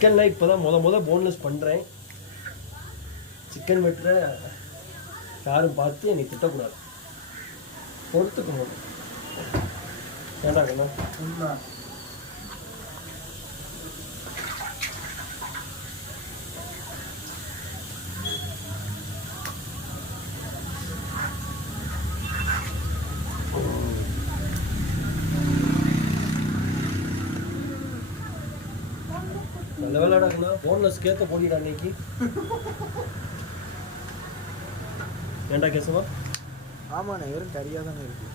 சிக்கன்லாம் இப்போ தான் முத போன்லெஸ் பண்ணுறேன். சிக்கன் வெட்டுற யாரும் பார்த்து என்னை திட்டக்கூடாது, பொறுத்துக்கணும். ஏண்டாங்கண்ணா உண்மை. நல்ல வேலைடாங்கண்ணா, போன்லெஸ் கேத்த போடிடா அன்னைக்கு. ஏண்டா கேசவா? ஆமாண்ணே, வெறும் கறியாக தானே இருக்கு.